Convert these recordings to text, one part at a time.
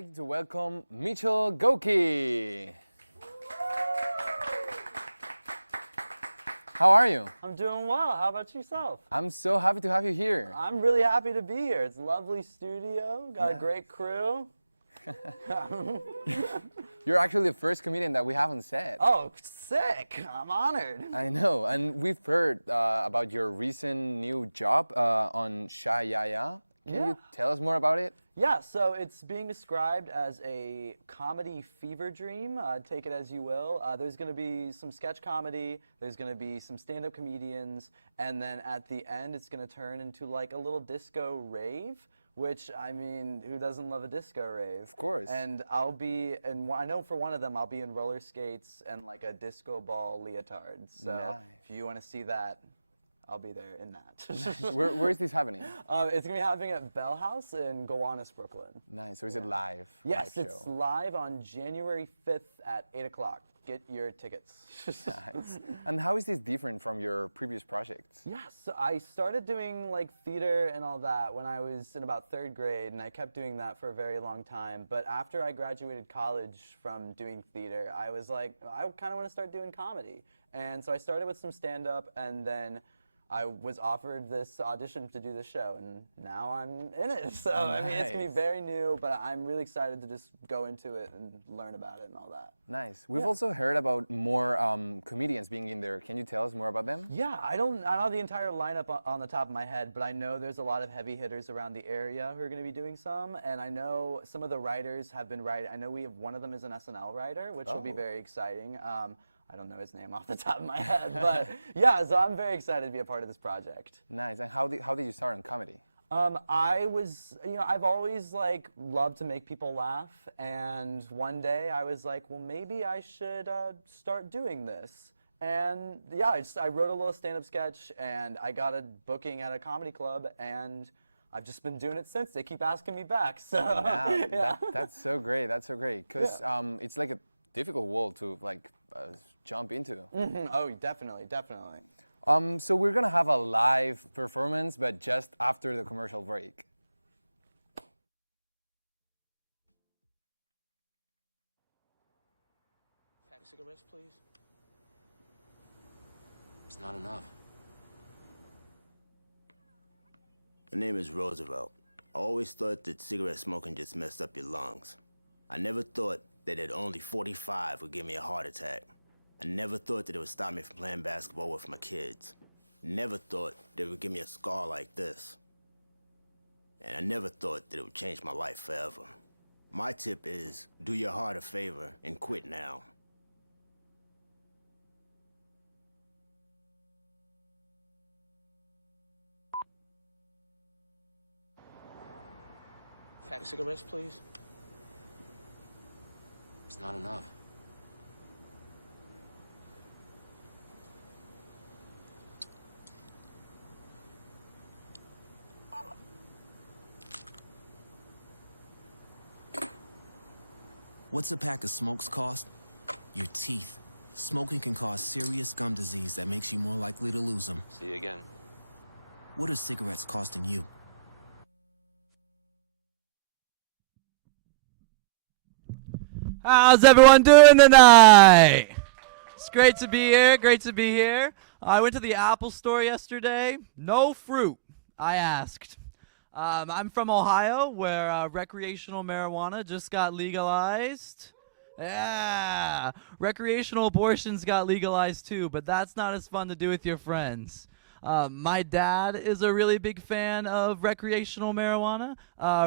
like to welcome Mitchell Goecke. How are you? I'm doing well. How about yourself? I'm so happy to have you here. I'm really happy to be here. It's a lovely studio. Got a great crew. You're actually the first comedian that we have on set. Oh, sick. I'm honored. I know, and we've heard about your recent new job on Shayaya. Yeah. Tell us more about it. Yeah, so it's being described as a comedy fever dream. Take it as you will. There's going to be some sketch comedy, there's going to be some stand-up comedians, and then at the end it's going to turn into like a little disco rave, which, I mean, who doesn't love a disco rave? Of course. And I'll be, and I know for one of them I'll be in roller skates and like a disco ball leotard. So if you want to see that, I'll be there in that. Where's this happening? It's going to be happening at Bell House in Gowanus, Brooklyn. So is it live? Yes, it's live on January 5th at 8 o'clock. Get your tickets. And how is this different from your previous projects? Yes, so I started doing like theater and all that when I was in about 3rd grade, and I kept doing that for a very long time. But after I graduated college from doing theater, I was like, I kind of want to start doing comedy. And so I started with some stand-up, and then I was offered this audition to do this show, and now I'm in it. So, I mean, it's going to be very new, but I'm really excited to just go into it and learn about it and all that. Nice. We've also heard about more comedians being in there. Can you tell us more about them? Yeah, I don't have the entire lineup on the top of my head, but I know there's a lot of heavy hitters around the area who are going to be doing some, and I know some of the writers have been writing. I know we have one of them is an SNL writer, which will be very exciting. I don't know his name off the top of my head, but yeah, so I'm very excited to be a part of this project. Nice. And how did you start in comedy? I was, I've always like loved to make people laugh, and one day I was like, well, maybe I should start doing this. And yeah, I wrote a little stand-up sketch, and I got a booking at a comedy club, and I've just been doing it since. They keep asking me back, so yeah. That's so great. That's so great. Because it's like a difficult world to like jump into. Mm-hmm. Oh, definitely, definitely. So we're gonna have a live performance, but just after the commercial break. How's everyone doing tonight? It's great to be here. Great to be here. I went to the Apple store yesterday. No fruit, I asked. I'm from Ohio, where recreational marijuana just got legalized. Yeah, recreational abortions got legalized too, but that's not as fun to do with your friends. My dad is a really big fan of recreational marijuana.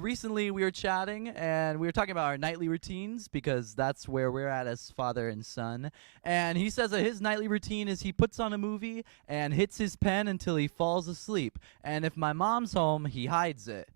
Recently we were chatting and we were talking about our nightly routines because that's where we're at as father and son. And he says that his nightly routine is he puts on a movie and hits his pen until he falls asleep. And if my mom's home, he hides it.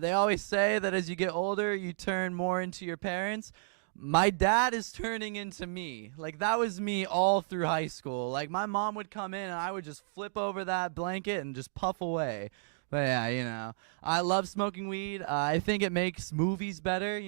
They always say that as you get older, you turn more into your parents. My dad is turning into me. Like, that was me all through high school. Like, my mom would come in and I would just flip over that blanket and just puff away. But yeah, I love smoking weed. I think it makes movies better,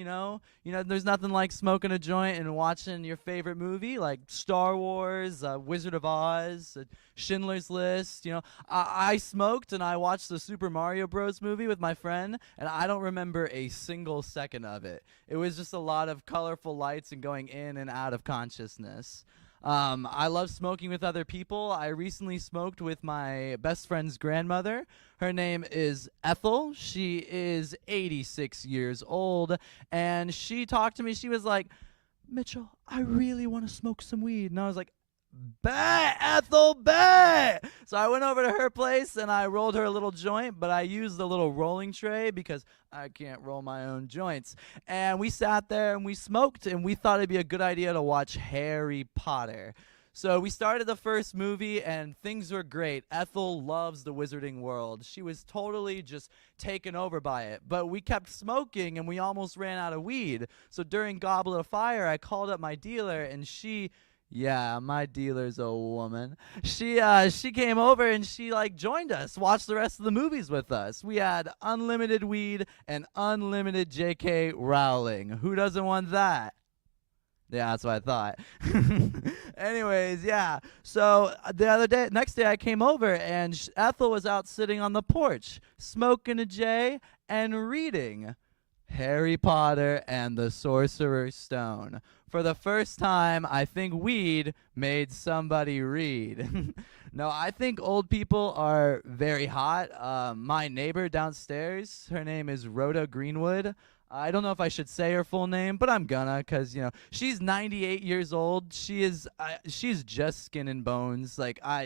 there's nothing like smoking a joint and watching your favorite movie, like Star Wars, Wizard of Oz, Schindler's List. I smoked and I watched the Super Mario Bros. Movie with my friend, and I don't remember a single second of it. It was just a lot of colorful lights and going in and out of consciousness. I love smoking with other people. I recently smoked with my best friend's grandmother. Her name is Ethel. She is 86 years old, and she talked to me. She was like, Mitchell, I really want to smoke some weed. And I was like, bet, Ethel, bet. So I went over to her place and I rolled her a little joint, but I used the little rolling tray because I can't roll my own joints. And we sat there and we smoked, and we thought it'd be a good idea to watch Harry Potter. So we started the first movie and things were great. Ethel loves the wizarding world. She was totally just taken over by it. But we kept smoking and we almost ran out of weed. So during Goblet of Fire, I called up my dealer, and yeah, my dealer's a woman. She came over and she joined us, watched the rest of the movies with us. We had unlimited weed and unlimited J.K. Rowling. Who doesn't want that? Yeah, that's what I thought. Anyways, yeah. So next day I came over and Ethel was out sitting on the porch, smoking a J and reading Harry Potter and the Sorcerer's Stone. For the first time, I think weed made somebody read. No, I think old people are very hot. My neighbor downstairs, her name is Rhoda Greenwood. I don't know if I should say her full name, but I'm gonna, because, she's 98 years old. She's just skin and bones.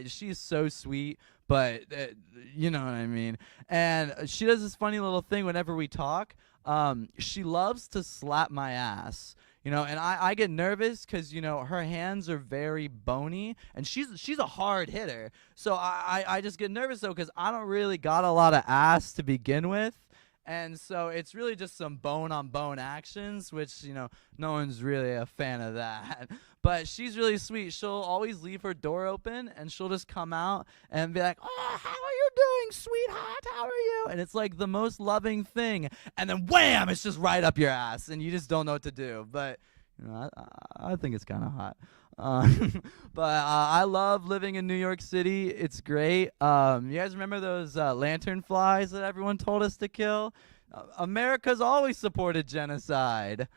She's so sweet, but you know what I mean. And she does this funny little thing whenever we talk. She loves to slap my ass. And I get nervous because, her hands are very bony, and she's a hard hitter. So I just get nervous, though, because I don't really got a lot of ass to begin with. And so it's really just some bone-on-bone actions, which, no one's really a fan of that. But she's really sweet. She'll always leave her door open, and she'll just come out and be like, oh, how are you doing, sweetheart? How are you? And it's like the most loving thing. And then wham, it's just right up your ass, and you just don't know what to do. But, I think it's kind of hot. But I love living in New York City. It's great. You guys remember those lantern flies that everyone told us to kill? America's always supported genocide.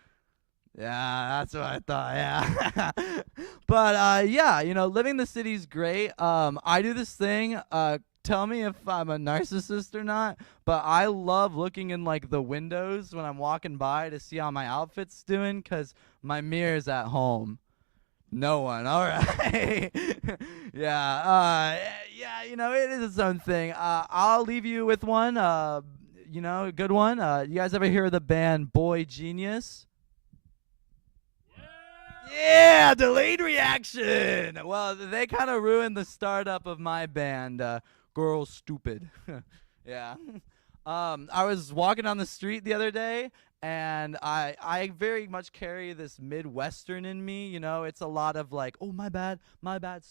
Yeah, that's what I thought, yeah. But, yeah, living the city's great. I do this thing, tell me if I'm a narcissist or not, but I love looking in, the windows when I'm walking by to see how my outfit's doing, because my mirror's at home. No one. All right. Yeah. It is its own thing. I'll leave you with one, a good one. You guys ever hear of the band Boy Genius? Yeah, delayed reaction. Well, they kind of ruined the startup of my band, Girl Stupid. Yeah. I was walking down the street the other day, and I very much carry this Midwestern in me. It's a lot of oh, my bad,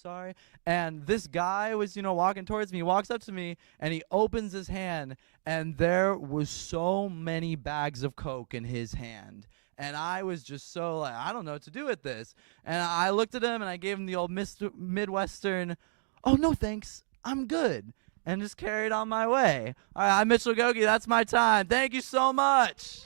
sorry. And this guy was, walking towards me. He walks up to me, and he opens his hand, and there was so many bags of Coke in his hand. And I was just so I don't know what to do with this. And I looked at him, and I gave him the old Midwestern, oh, no, thanks, I'm good. And just carried on my way. All right, I'm Mitchell Goecke. That's my time. Thank you so much.